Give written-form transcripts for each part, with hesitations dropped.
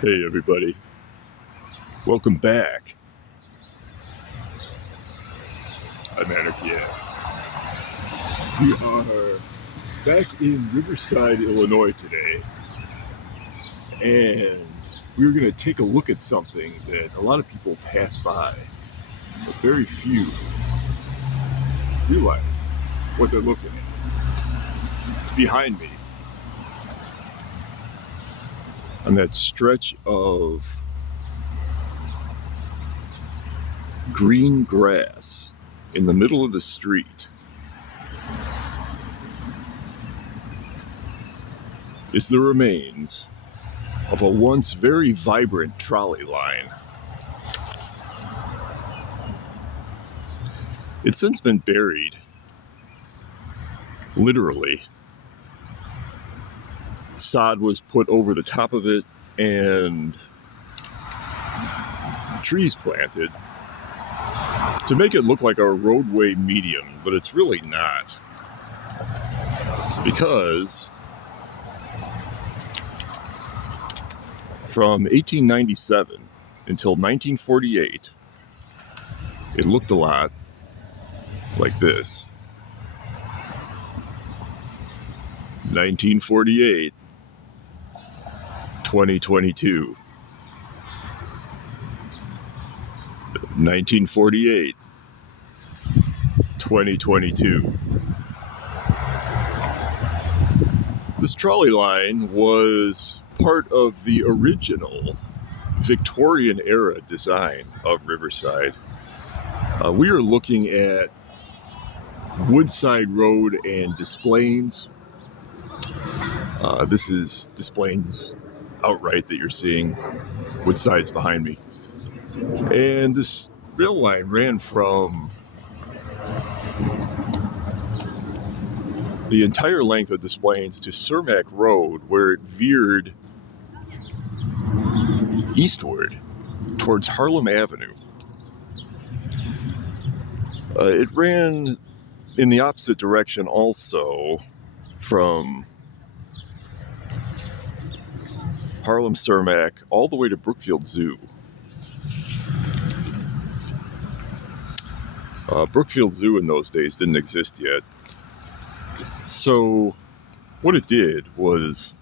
Hey everybody, welcome back. I'm Anarchy Ass. We are back in Riverside, Illinois today, and we're going to take a look at something that a lot of people pass by, but very few realize what they're looking at. Behind me, on that stretch of green grass in the middle of the street, is the remains of a once very vibrant trolley line. It's since been buried, literally. Sod was put over the top of it and trees planted to make it look like a roadway median, but it's really not. Because from 1897 until 1948, it looked a lot like this. 1948, 2022. 1948, 2022. This trolley line was part of the original Victorian era design of Riverside. We are looking at Woodside Road and Des Plaines. This is Des Plaines outright that you're seeing. Woodside's behind me. And this rail line ran from the entire length of Des Plaines to Cermac Road, where it veered eastward towards Harlem Avenue. It ran in the opposite direction also from Harlem Cermac all the way to Brookfield Zoo. Brookfield Zoo in those days didn't exist yet. So what it did was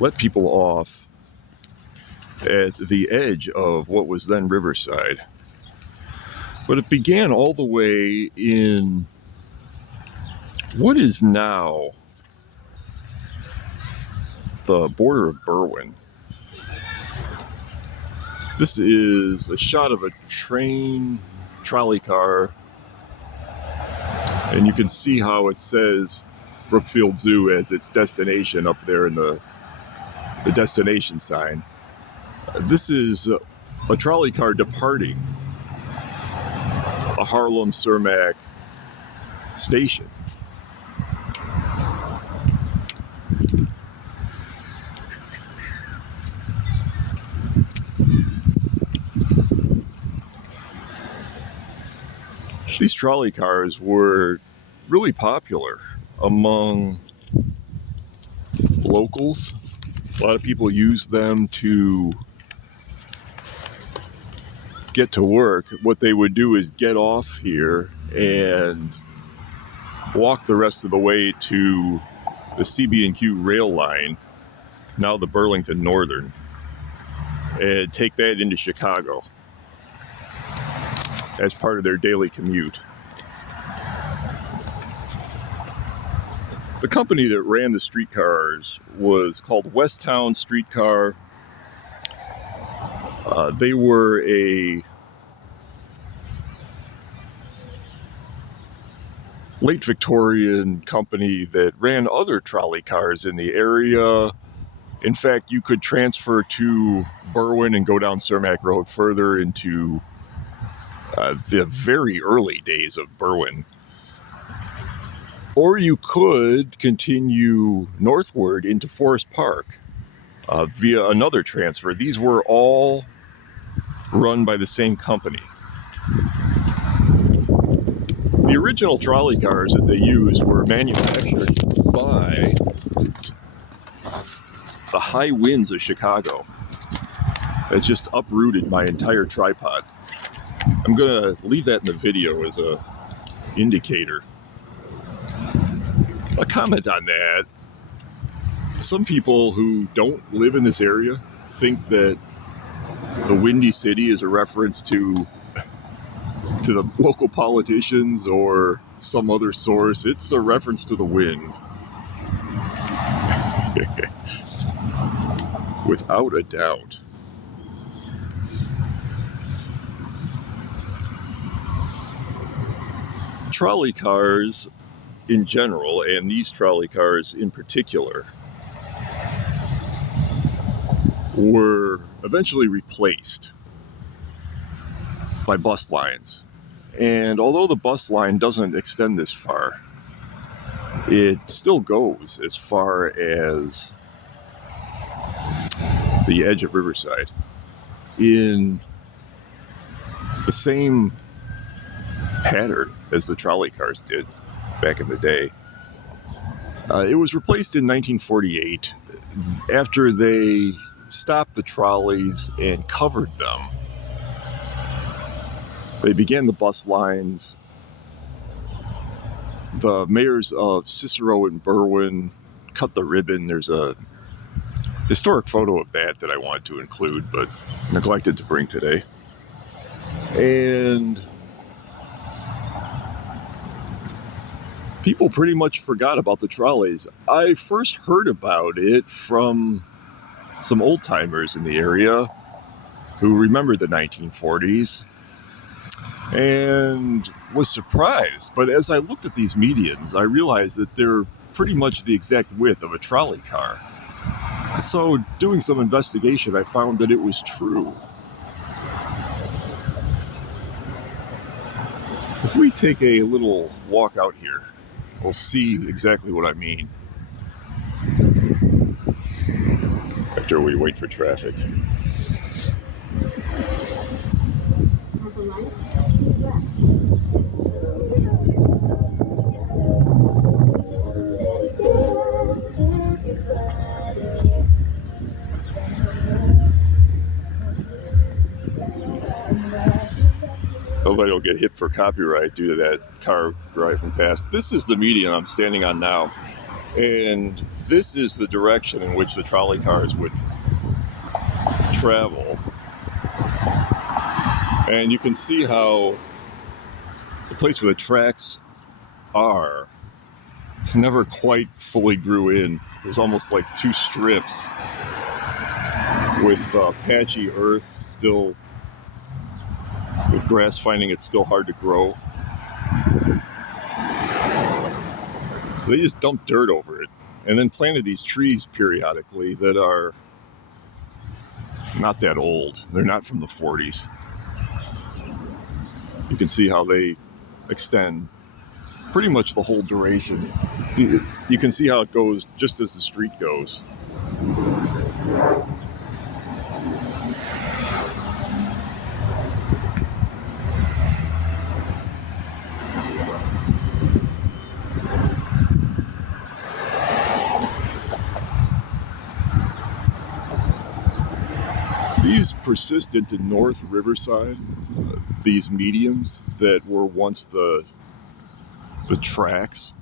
let people off at the edge of what was then Riverside. But it began all the way in what is now the border of Berwyn. This is a shot of a trolley car, and you can see how it says Brookfield Zoo as its destination up there in the destination sign. This is a trolley car departing a Harlem Cermac station. These trolley cars were really popular among locals. A lot of people used them to get to work. What they would do is get off here and walk the rest of the way to the CB&Q rail line, now the Burlington Northern, and take that into Chicago as part of their daily commute. The company that ran the streetcars was called Westtown Streetcar. They were a late Victorian company that ran other trolley cars in the area. In fact, you could transfer to Berwyn and go down Cermac Road further into the very early days of Berwyn. Or you could continue northward into Forest Park via another transfer. These were all run by the same company. The original trolley cars that they used were manufactured by the high winds of Chicago. It just uprooted my entire tripod. I'm gonna leave that in the video as a indicator. A comment on that. Some people who don't live in this area think that the Windy City is a reference to the local politicians or some other source. It's a reference to the wind. Without a doubt. Trolley cars in general, and these trolley cars in particular, were eventually replaced by bus lines. And although the bus line doesn't extend this far, it still goes as far as the edge of Riverside in the same pattern as the trolley cars did back in the day. It was replaced in 1948 after they stopped the trolleys and covered them. They began the bus lines. The mayors of Cicero and Berwyn cut the ribbon. There's a historic photo of that I wanted to include, but neglected to bring today. And people pretty much forgot about the trolleys. I first heard about it from some old-timers in the area who remembered the 1940s and was surprised. But as I looked at these medians, I realized that they're pretty much the exact width of a trolley car. So doing some investigation, I found that it was true. If we take a little walk out here, we'll see exactly what I mean after we wait for traffic. Nobody will get hit for copyright due to that car driving past. This is the median I'm standing on now, and this is the direction in which the trolley cars would travel. And you can see how the place where the tracks are never quite fully grew in. It was almost like two strips with patchy earth still, with grass finding it still hard to grow. They just dumped dirt over it and then planted these trees periodically that are not that old. They're not from the 40s. You can see how they extend pretty much the whole duration. You can see how it goes just as the street goes. These persist into North Riverside, these mediums that were once the tracks,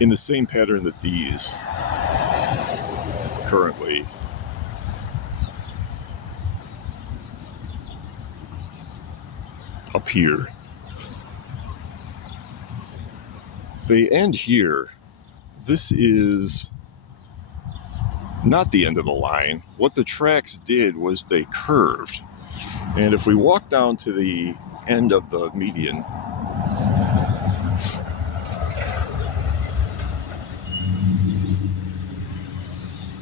in the same pattern that these currently appear. They end here. This is not the end of the line. What the tracks did was they curved. And if we walk down to the end of the median,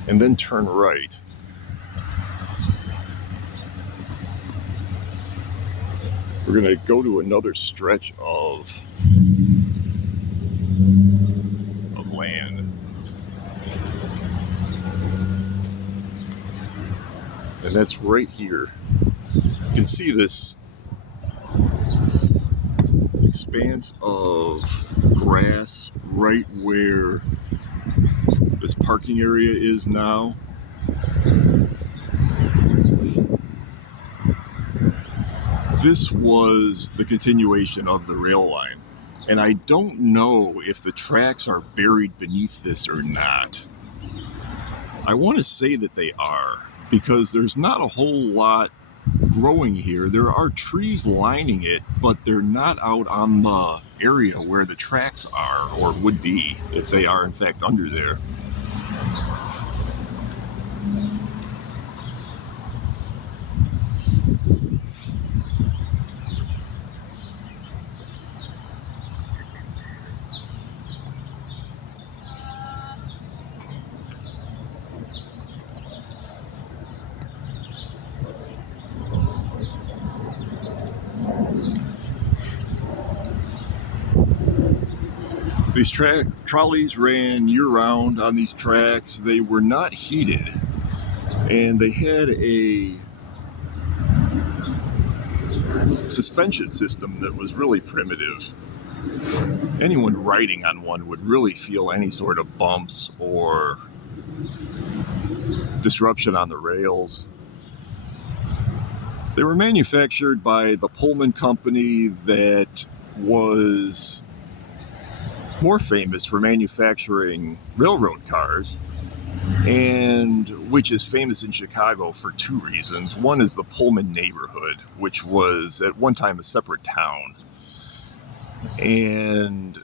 and then turn right, we're going to go to another stretch of land. And that's right here. You can see this expanse of grass right where this parking area is now. This was the continuation of the rail line, and I don't know if the tracks are buried beneath this or not. I want to say that they are, because there's not a whole lot growing here. There are trees lining it, but they're not out on the area where the tracks are, or would be, if they are in fact under there. These trolleys ran year-round on these tracks. They were not heated, and they had a suspension system that was really primitive. Anyone riding on one would really feel any sort of bumps or disruption on the rails. They were manufactured by the Pullman company that was more famous for manufacturing railroad cars, and which is famous in Chicago for two reasons. One is the Pullman neighborhood, which was at one time a separate town. And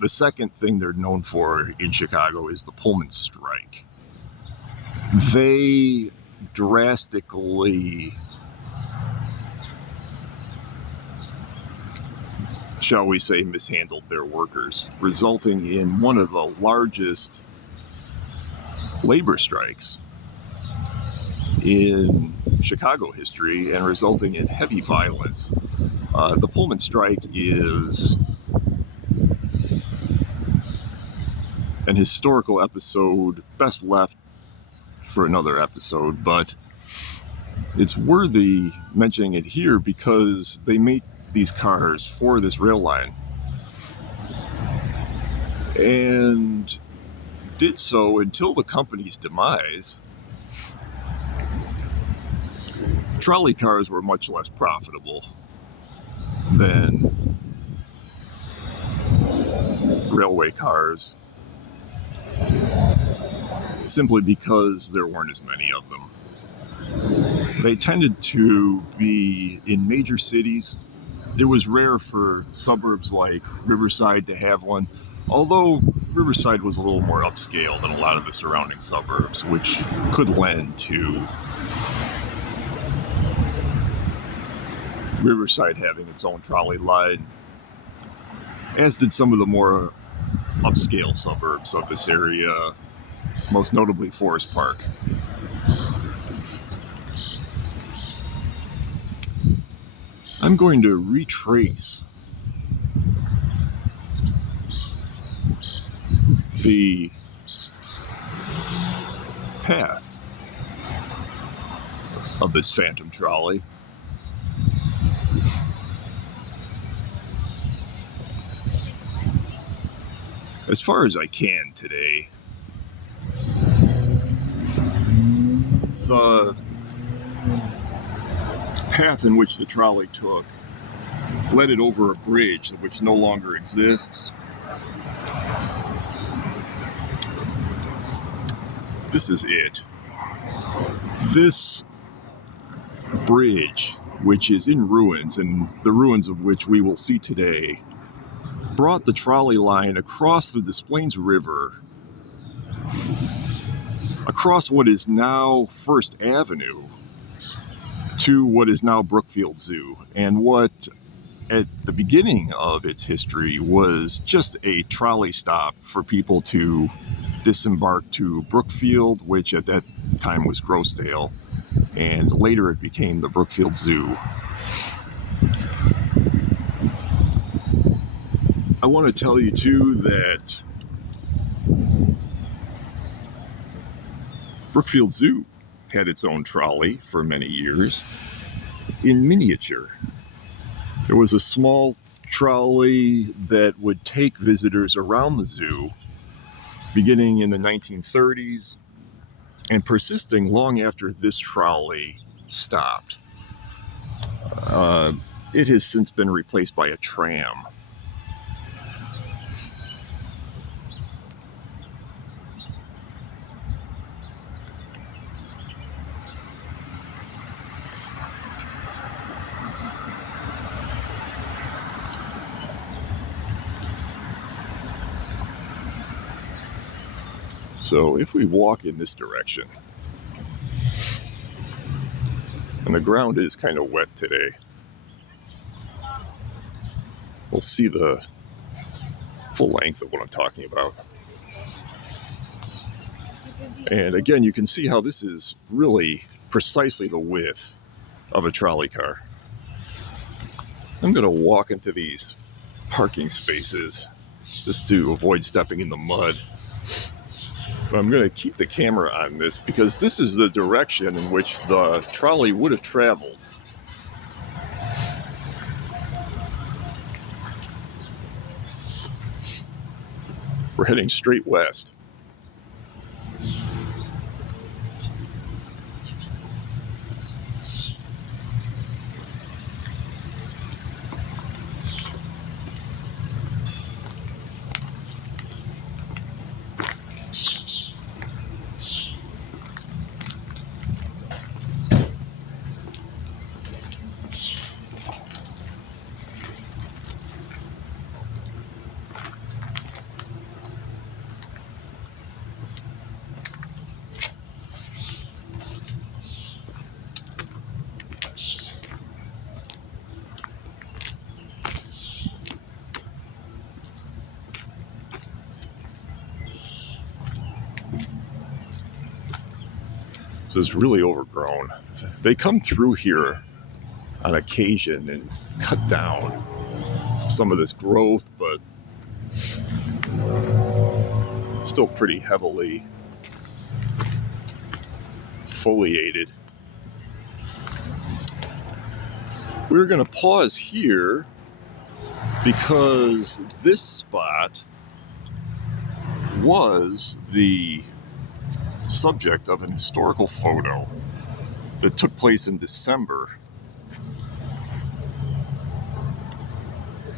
the second thing they're known for in Chicago is the Pullman Strike. They drastically, shall we say, mishandled their workers, resulting in one of the largest labor strikes in Chicago history, and resulting in heavy violence. The Pullman Strike is an historical episode best left for another episode, but it's worthy mentioning it here because they made these cars for this rail line, and did so until the company's demise. Trolley cars were much less profitable than railway cars, simply because there weren't as many of them. They tended to be in major cities. It was rare for suburbs like Riverside to have one, although Riverside was a little more upscale than a lot of the surrounding suburbs, which could lend to Riverside having its own trolley line, as did some of the more upscale suburbs of this area, most notably Forest Park. I'm going to retrace the path of this phantom trolley. As far as I can today. The path in which the trolley took led it over a bridge which no longer exists. This is it. This bridge, which is in ruins, and the ruins of which we will see today, brought the trolley line across the Des Plaines River, across what is now First Avenue, to what is now Brookfield Zoo, and what at the beginning of its history was just a trolley stop for people to disembark to Brookfield, which at that time was Grossdale, and later it became the Brookfield Zoo. I want to tell you too that Brookfield Zoo had its own trolley for many years in miniature. There was a small trolley that would take visitors around the zoo beginning in the 1930s and persisting long after this trolley stopped. It has since been replaced by a tram. So if we walk in this direction, and the ground is kind of wet today, we'll see the full length of what I'm talking about. And again, you can see how this is really precisely the width of a trolley car. I'm going to walk into these parking spaces just to avoid stepping in the mud. But I'm going to keep the camera on this because this is the direction in which the trolley would have traveled. We're heading straight west. So it's really overgrown. They come through here on occasion and cut down some of this growth, but still pretty heavily foliated. We're going to pause here because this spot was the subject of an historical photo that took place in December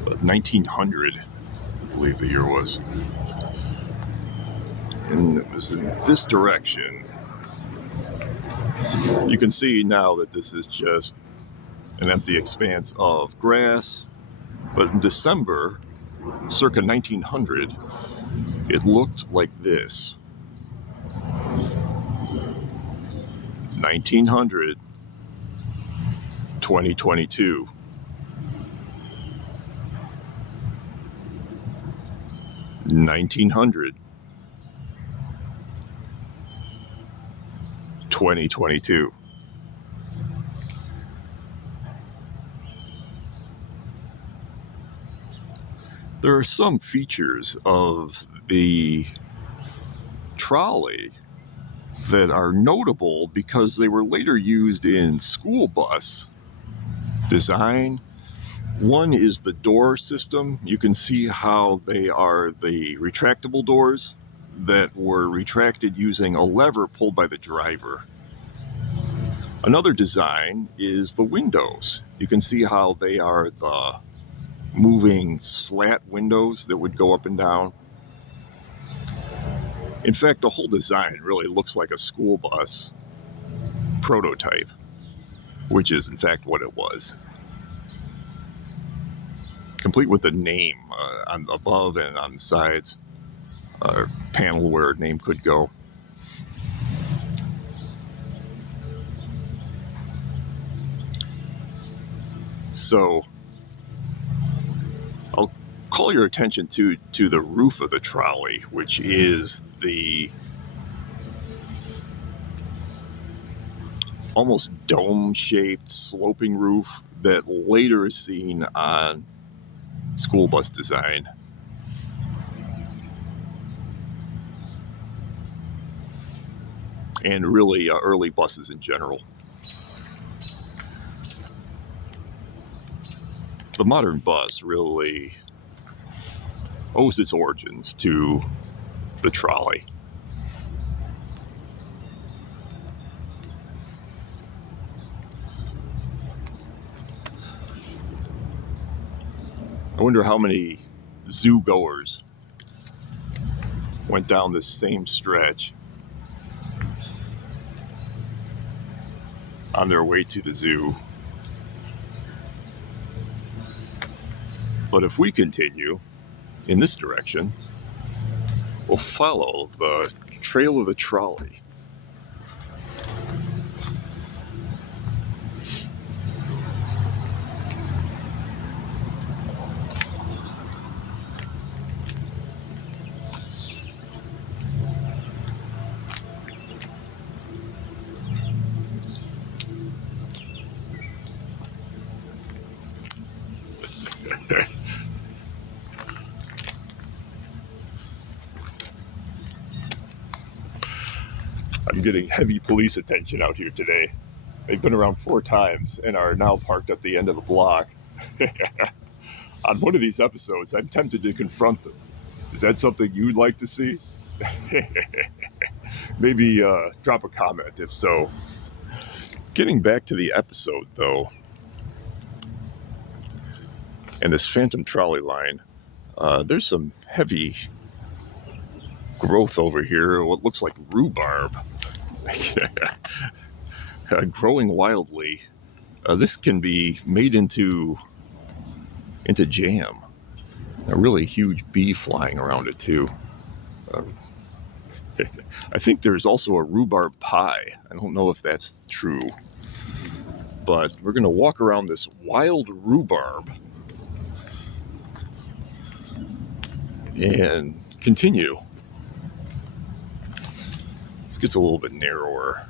of 1900, I believe the year was. And it was in this direction. You can see now that this is just an empty expanse of grass, but in December, circa 1900, it looked like this. 1900, 2022. $1900, 2022. There are some features of the trolley that are notable because they were later used in school bus design. One is the door system. You can see how they are the retractable doors that were retracted using a lever pulled by the driver. Another design is the windows. You can see how they are the moving slat windows that would go up and down. In fact, the whole design really looks like a school bus prototype, which is in fact what it was. Complete with the name on above and on the sides, panel where a name could go. So I'll call your attention to the roof of the trolley, which is the almost dome-shaped sloping roof that later is seen on school bus design. And really early buses in general. The modern bus really owes its origins to the trolley. wonder how many zoo goers went down this same stretch on their way to the zoo. But if we continue in this direction, we'll follow the trail of the trolley. I'm getting heavy police attention out here today. They've been around 4 times and are now parked at the end of the block. On one of these episodes, I'm tempted to confront them. Is that something you'd like to see? Maybe drop a comment if so. Getting back to the episode, though, and this phantom trolley line, there's some heavy growth over here, what looks like rhubarb. Growing wildly. This can be made into jam. A really huge bee flying around it too. I think there's also a rhubarb pie. I don't know if that's true. But we're going to walk around this wild rhubarb and continue. This gets a little bit narrower.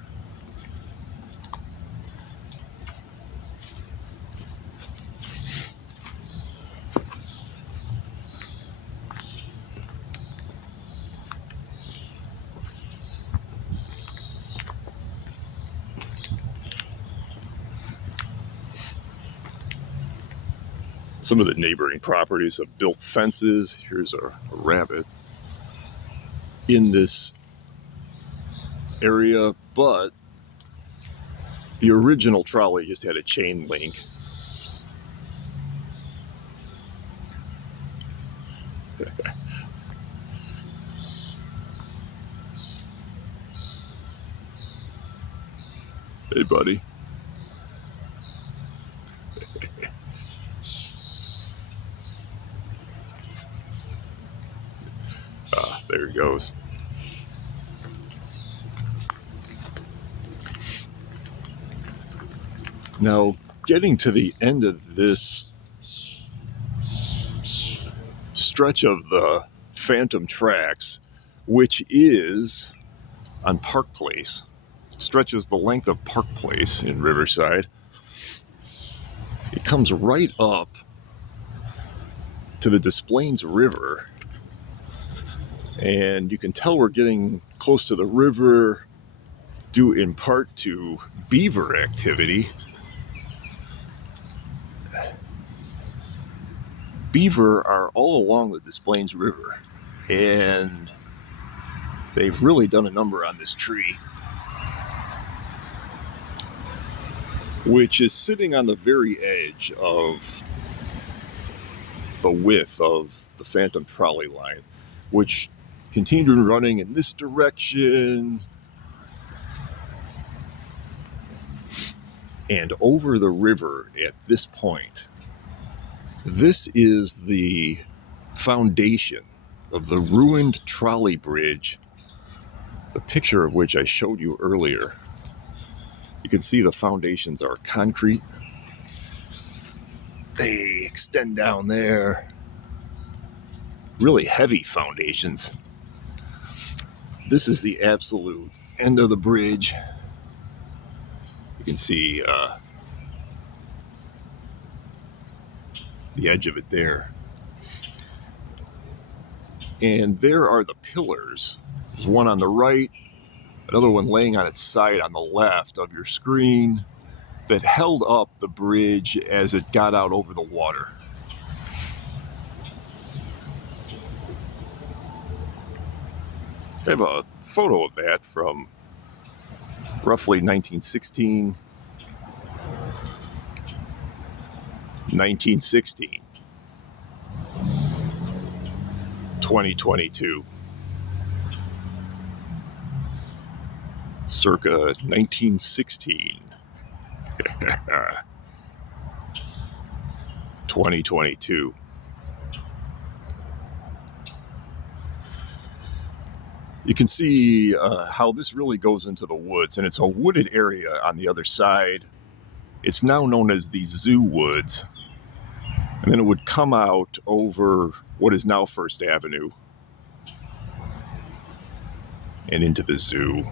Some of the neighboring properties have built fences. Here's a rabbit in this area, but the original trolley just had a chain link. Hey, buddy. There he goes. Now, getting to the end of this stretch of the Phantom Tracks, which is on Park Place, stretches the length of Park Place in Riverside. It comes right up to the Des Plaines River. And you can tell we're getting close to the river due in part to beaver activity. Beaver are all along the Des Plaines River, and they've really done a number on this tree, which is sitting on the very edge of the width of the Phantom Trolley line, which continued running in this direction and over the river at this point. This is the foundation of the ruined trolley bridge, the picture of which I showed you earlier. You can see the foundations are concrete. They extend down there. Really heavy foundations. This is the absolute end of the bridge. You can see the edge of it there. And there are the pillars. There's one on the right, another one laying on its side on the left of your screen that held up the bridge as it got out over the water. I have a photo of that from roughly 1916, 1916. 2022, circa 1916. 2022. You can see how this really goes into the woods, and it's a wooded area on the other side. It's now known as the Zoo Woods, and then it would come out over what is now First Avenue and into the zoo,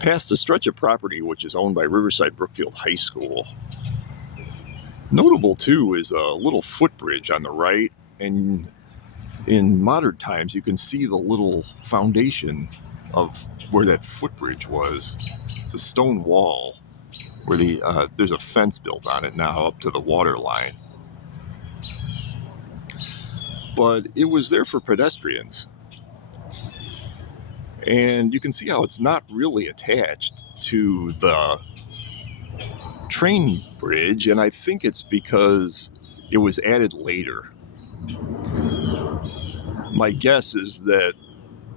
past a stretch of property which is owned by Riverside Brookfield High School. Notable too is a little footbridge on the right, and in modern times you can see the little foundation of where that footbridge was. It's a stone wall where there's a fence built on it now up to the water line. But it was there for pedestrians. And you can see how it's not really attached to the train bridge, and I think it's because it was added later. My guess is that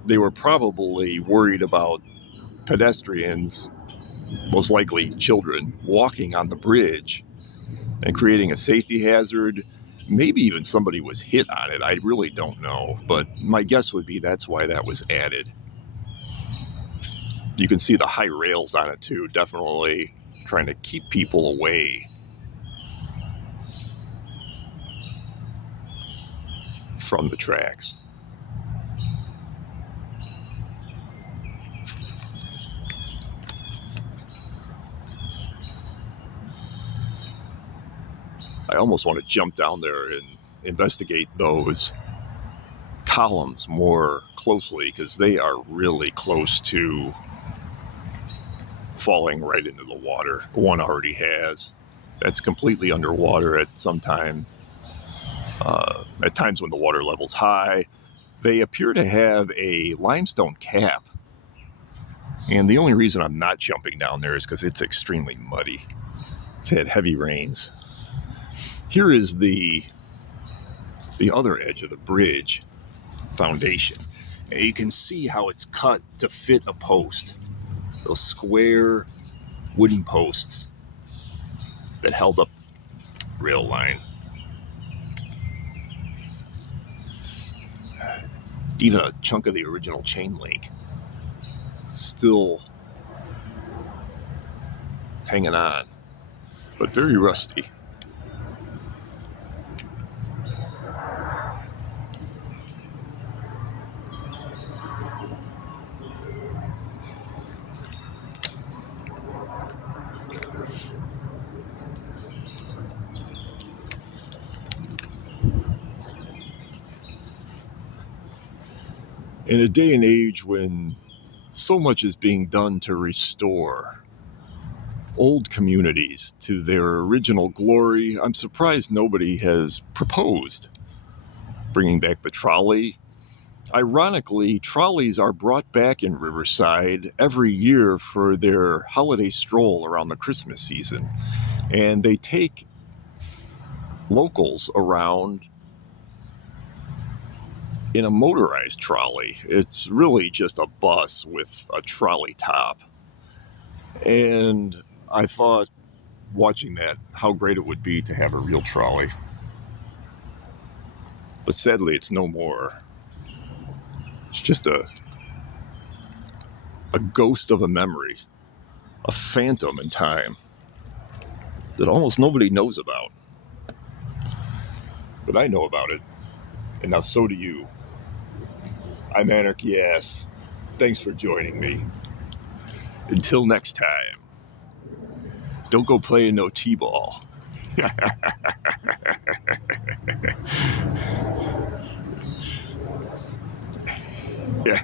they were probably worried about pedestrians, most likely children, walking on the bridge and creating a safety hazard. Maybe even somebody was hit on it. I really don't know, but my guess would be that's why that was added. You can see the high rails on it too, definitely trying to keep people away from the tracks. I almost want to jump down there and investigate those columns more closely, because they are really close to falling right into the water. One already has. That's completely underwater at some time. At times when the water level's high, they appear to have a limestone cap. And the only reason I'm not jumping down there is because it's extremely muddy. It's had heavy rains. Here is the other edge of the bridge foundation. And you can see how it's cut to fit a post. Those square wooden posts that held up the rail line. Even a chunk of the original chain link still hanging on, but very rusty. In a day and age when so much is being done to restore old communities to their original glory, I'm surprised nobody has proposed bringing back the trolley. Ironically, trolleys are brought back in Riverside every year for their holiday stroll around the Christmas season. And they take locals around in a motorized trolley. It's really just a bus with a trolley top. And I thought, watching that, how great it would be to have a real trolley. But sadly, it's no more. It's just a ghost of a memory, a phantom in time that almost nobody knows about. But I know about it, and now so do you. I'm Anarchy Ass. Thanks for joining me. Until next time, don't go playing no t-ball. Yeah.